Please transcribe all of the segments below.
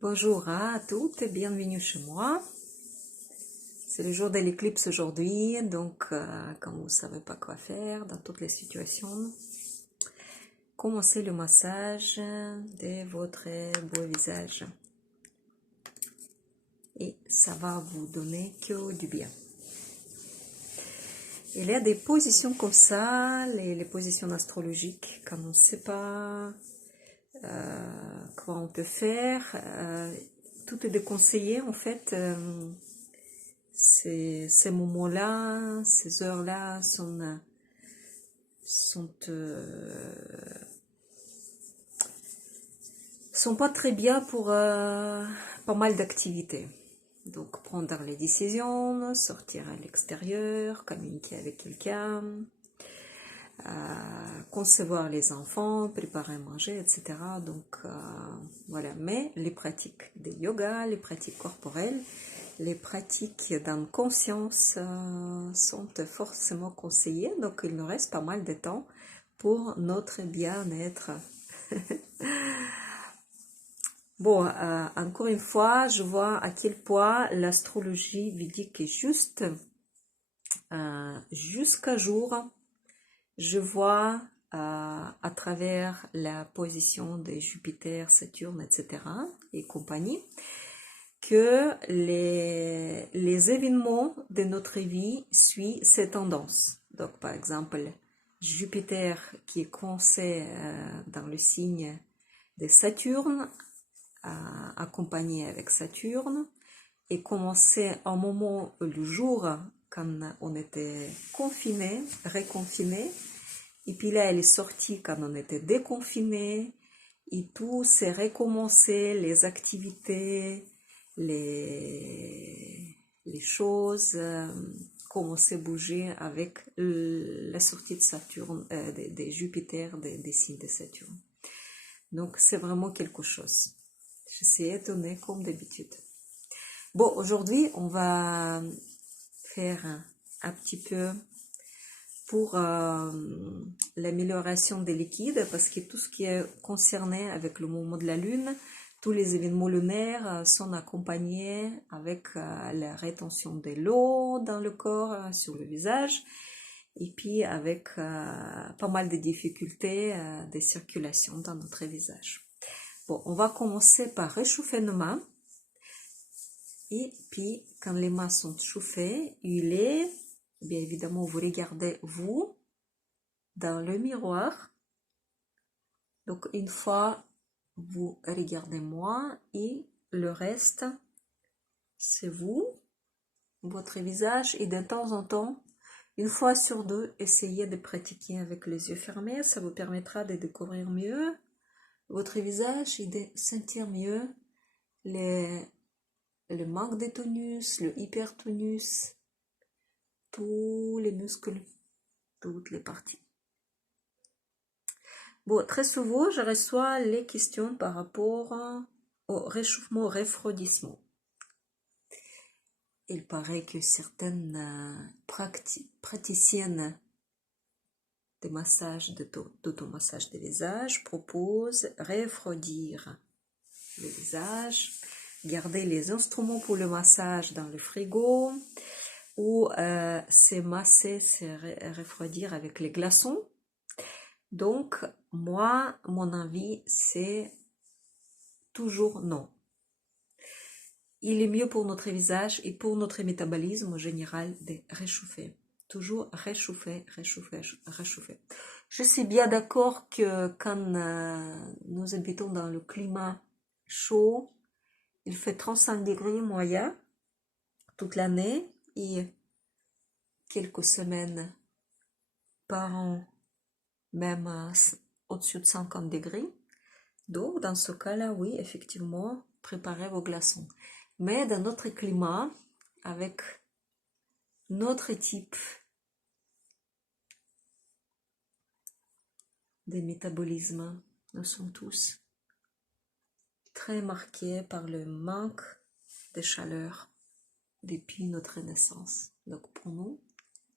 Bonjour à toutes et bienvenue chez moi. C'est le jour de l'éclipse aujourd'hui, donc quand vous ne savez pas quoi faire dans toutes les situations, commencez le massage de votre beau visage. Et ça va vous donner que du bien. Il y a des positions comme ça, les positions astrologiques, quand on ne sait pas quoi on peut faire, tout est déconseillé en fait. Ces moments-là, ces heures-là sont pas très bien pour pas mal d'activités. Donc prendre les décisions, sortir à l'extérieur, communiquer avec quelqu'un, concevoir les enfants, préparer à manger, etc. Donc voilà. Mais les pratiques de yoga, les pratiques corporelles, les pratiques dans conscience sont forcément conseillées, donc il nous reste pas mal de temps pour notre bien-être. Bon, encore une fois, je vois à quel point l'astrologie védique est juste. Jusqu'à jour, je vois à travers la position de Jupiter, Saturne, etc. et compagnie, que les événements de notre vie suivent ces tendances. Donc, par exemple, Jupiter qui est coincé dans le signe de Saturne, accompagné avec Saturne, et commencé un moment, le jour, quand on était confiné, réconfiné, et puis là, elle est sortie quand on était déconfiné, et tout s'est recommencé, les activités, les choses commençaient à bouger avec la sortie de Saturne, de Jupiter, des signes de Saturne. Donc c'est vraiment quelque chose. Je suis étonnée comme d'habitude. Bon, aujourd'hui, on va faire un petit peu pour l'amélioration des liquides, parce que tout ce qui est concerné avec le mouvement de la Lune, tous les événements lunaires sont accompagnés avec la rétention de l'eau dans le corps, sur le visage, et puis avec pas mal de difficultés de circulation dans notre visage. Bon, on va commencer par réchauffer nos mains. Et puis, quand les mains sont chauffées, huilées, bien évidemment, vous regardez vous dans le miroir. Donc, une fois, vous regardez moi et le reste, c'est vous, votre visage. Et de temps en temps, une fois sur deux, essayez de pratiquer avec les yeux fermés. Ça vous permettra de découvrir mieux votre visage et de sentir mieux le manque de tonus, le hypertonus, tous les muscles, toutes les parties. Bon, très souvent, je reçois les questions par rapport au réchauffement, au refroidissement. Il paraît que certaines praticiennes de massage, d'automassage des visages proposent refroidir le visage, garder les instruments pour le massage dans le frigo, ou se masser, se refroidir avec les glaçons. Donc, moi, mon avis, c'est toujours non. Il est mieux pour notre visage et pour notre métabolisme en général de réchauffer. Toujours réchauffer, réchauffer, réchauffer. Je suis bien d'accord que quand nous habitons dans le climat chaud, il fait 35 degrés moyen toute l'année et quelques semaines par an, même au-dessus de 50 degrés. Donc, dans ce cas-là, oui, effectivement, préparez vos glaçons. Mais dans notre climat, avec notre type de métabolisme, nous sommes tous très marqués par le manque de chaleur depuis notre naissance. Donc, pour nous,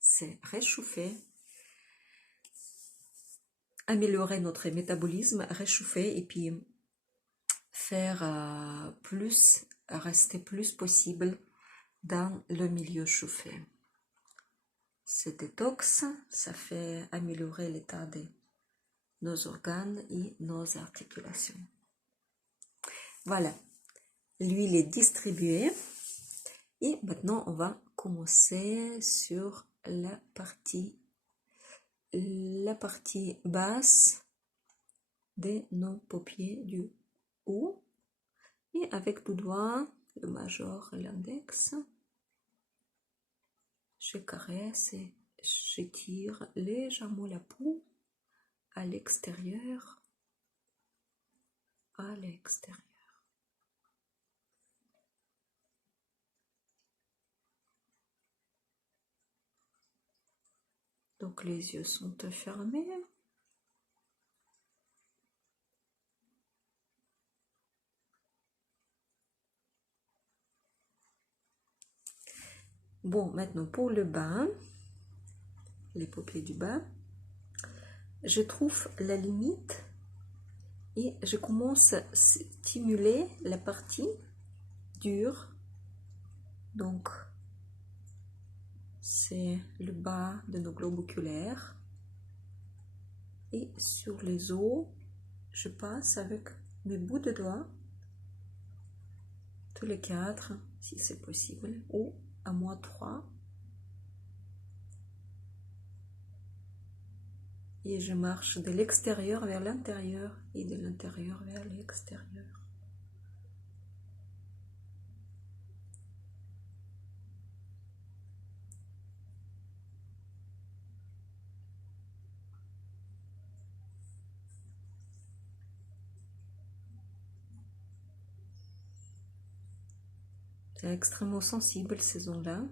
c'est réchauffer, améliorer notre métabolisme, réchauffer et puis faire plus, rester plus possible dans le milieu chauffé. Ce détox, ça fait améliorer l'état de nos organes et nos articulations. Voilà, l'huile est distribuée et maintenant on va commencer sur la partie basse de nos paupières du haut et avec le doigt, le majeur et l'index, je caresse et j'étire légèrement la peau à l'extérieur, à l'extérieur. Donc les yeux sont fermés. Bon, maintenant pour le bas, les paupières du bas, je trouve la limite et je commence à stimuler la partie dure. Donc, c'est le bas de nos globes oculaires. Et sur les os, je passe avec mes bouts de doigts, tous les 4, si c'est possible, ou à moi 3. Et je marche de l'extérieur vers l'intérieur et de l'intérieur vers l'extérieur. C'est extrêmement sensible ces zones-là.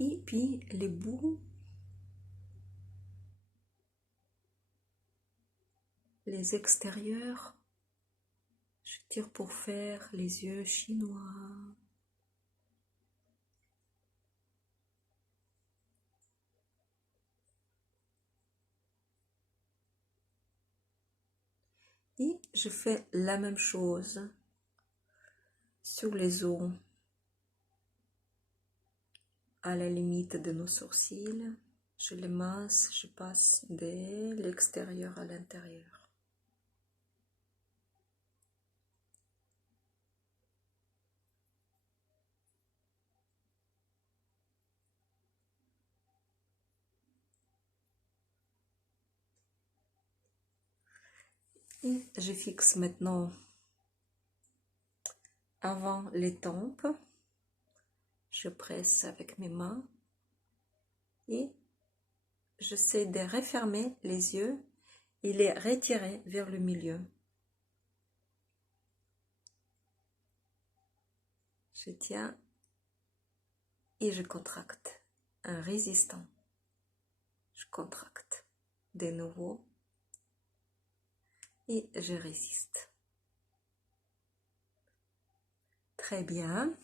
Et puis les bouts, les extérieurs, je tire pour faire les yeux chinois. Et je fais la même chose sur les os, à la limite de nos sourcils. Je les masse, je passe de l'extérieur à l'intérieur. Et je fixe maintenant avant les tempes. Je presse avec mes mains et j'essaie de refermer les yeux et les retirer vers le milieu. Je tiens et je contracte, un résistant. Je contracte de nouveau et je résiste. Très bien.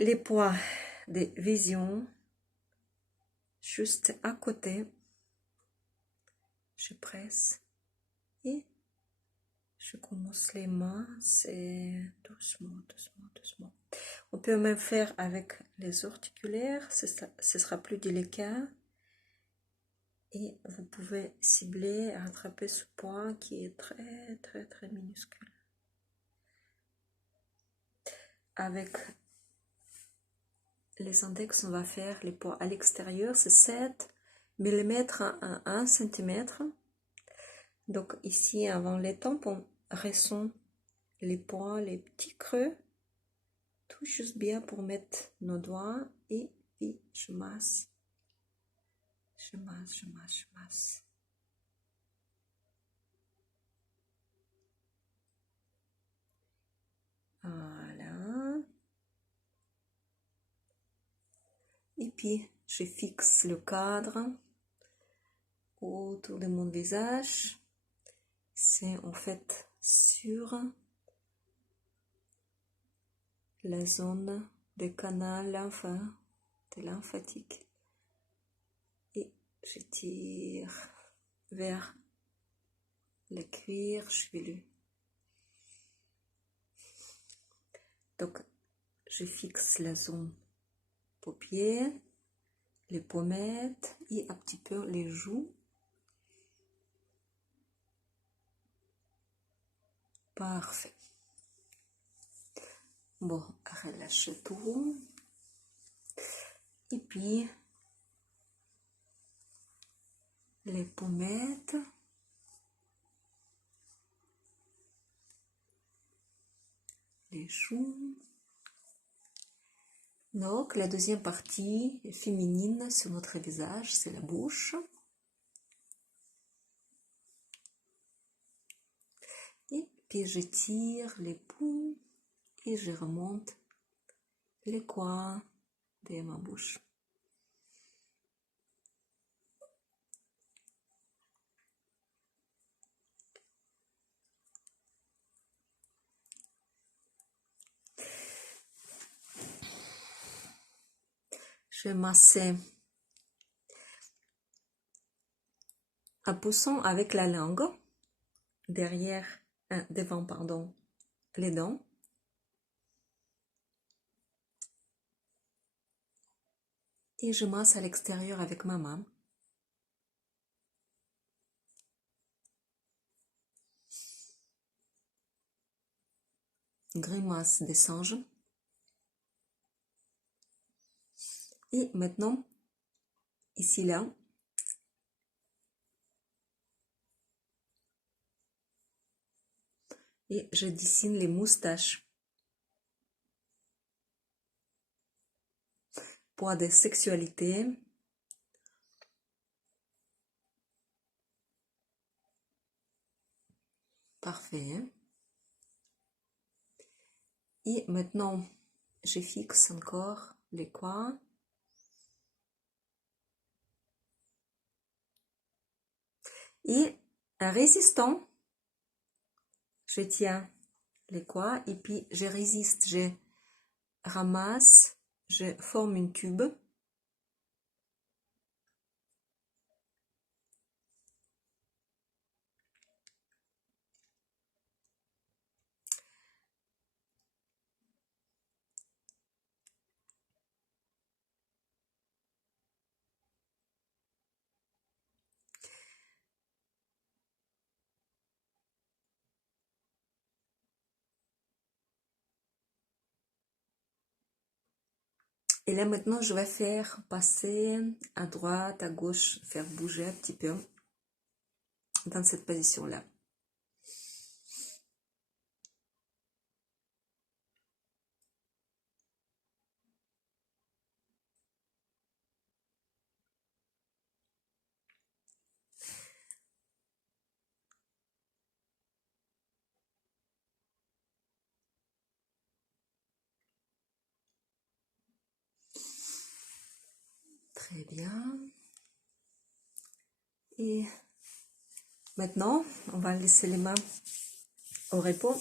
Les points de vision, juste à côté, je presse et je commence les mains, c'est doucement, doucement, doucement. On peut même faire avec les articulaires, ce sera plus délicat. Et vous pouvez cibler, rattraper ce point qui est très, très, très minuscule. Avec les index, on va faire les points à l'extérieur, c'est 7 mm à 1 cm. Donc ici, avant les tempes, on ressent les points, les petits creux, tout juste bien pour mettre nos doigts et puis je masse. Je masse, je masse, je masse. Voilà. Et puis, je fixe le cadre autour de mon visage. C'est en fait sur la zone des canaux lymphatique Je tire vers le cuir chevelu. Donc, je fixe la zone paupières, les pommettes et un petit peu les joues. Parfait. Bon, relâche tout. Et puis, les pommettes. Les joues. Donc, la deuxième partie féminine sur notre visage, c'est la bouche. Et puis, je tire les pouls et je remonte les coins de ma bouche. Je masse en poussant avec la langue devant, pardon, les dents. Et je masse à l'extérieur avec ma main. Grimace des singes. Et maintenant, ici là, et je dessine les moustaches. Point de sexualité. Parfait. Et maintenant, je fixe encore les coins. Et en résistant, je tiens les coins et puis je résiste, je ramasse, je forme une cube. Et là maintenant, je vais faire passer à droite, à gauche, faire bouger un petit peu dans cette position-là. Très bien. Et maintenant, on va laisser les mains au repos.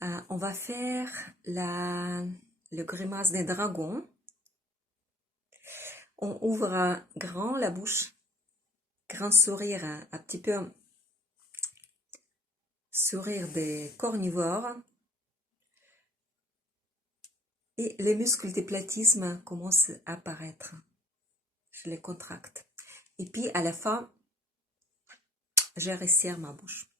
On va faire le grimace des dragons. On ouvre grand la bouche, grand sourire, un petit peu sourire des carnivores. Et les muscles des platismes commencent à apparaître. Je les contracte. Et puis à la fin, je resserre ma bouche.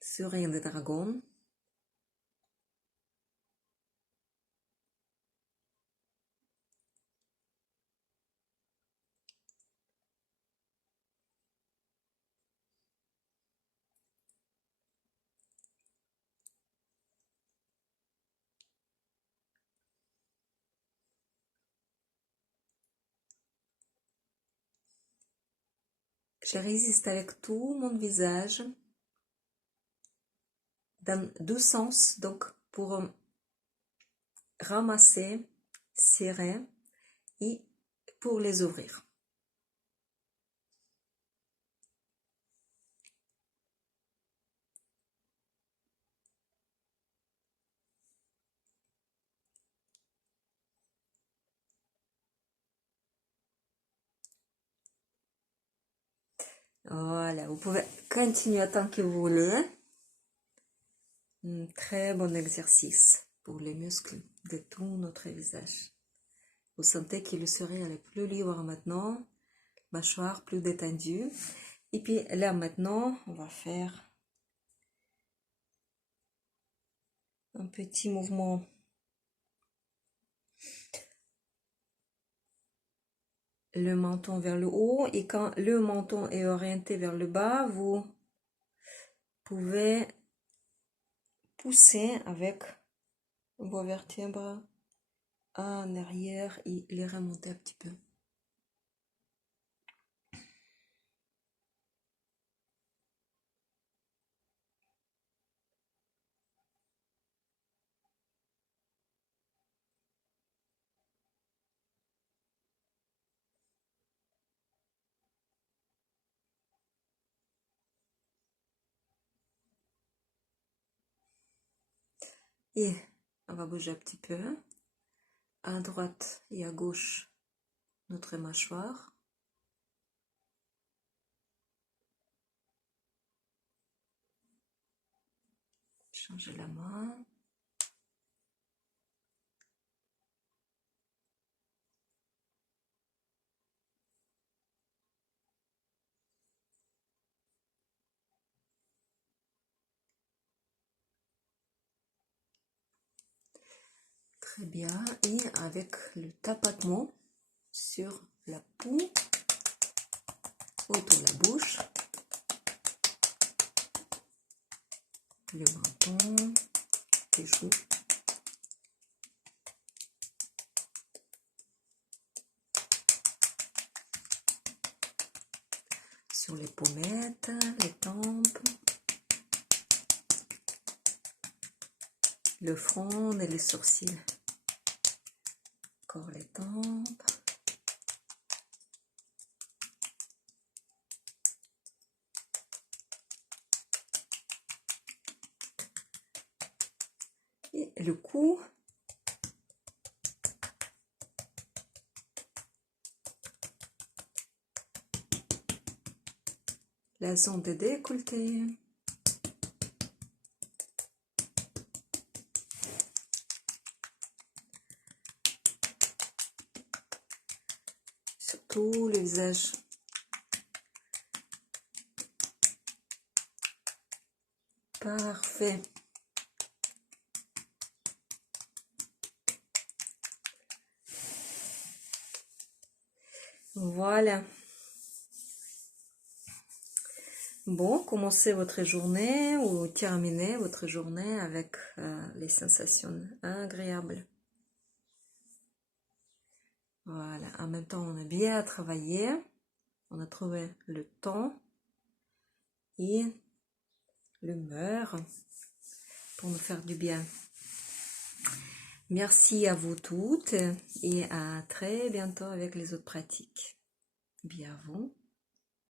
Sourire de dragon. Je résiste avec tout mon visage dans deux sens, donc pour ramasser, serrer et pour les ouvrir. Voilà, vous pouvez continuer tant que vous voulez. Un très bon exercice pour les muscles de tout notre visage. Vous sentez que le sourire est plus libre maintenant, mâchoire plus détendue. Et puis là maintenant, on va faire un petit mouvement le menton vers le haut, et quand le menton est orienté vers le bas, vous pouvez pousser avec vos vertèbres en arrière et les remonter un petit peu. Et on va bouger un petit peu. À droite et à gauche, notre mâchoire. Changer la main. Très bien. Et avec le tapotement sur la peau, autour de la bouche, le menton, les joues. Sur les pommettes, les tempes, le front et les sourcils. Encore les tempes. Et le cou. La zone de décolleté. Surtout le visage. Parfait. Voilà. Bon, commencez votre journée ou terminez votre journée avec les sensations agréables. Voilà, en même temps, on a bien travaillé, on a trouvé le temps et l'humeur pour nous faire du bien. Merci à vous toutes et à très bientôt avec les autres pratiques. Bien à vous.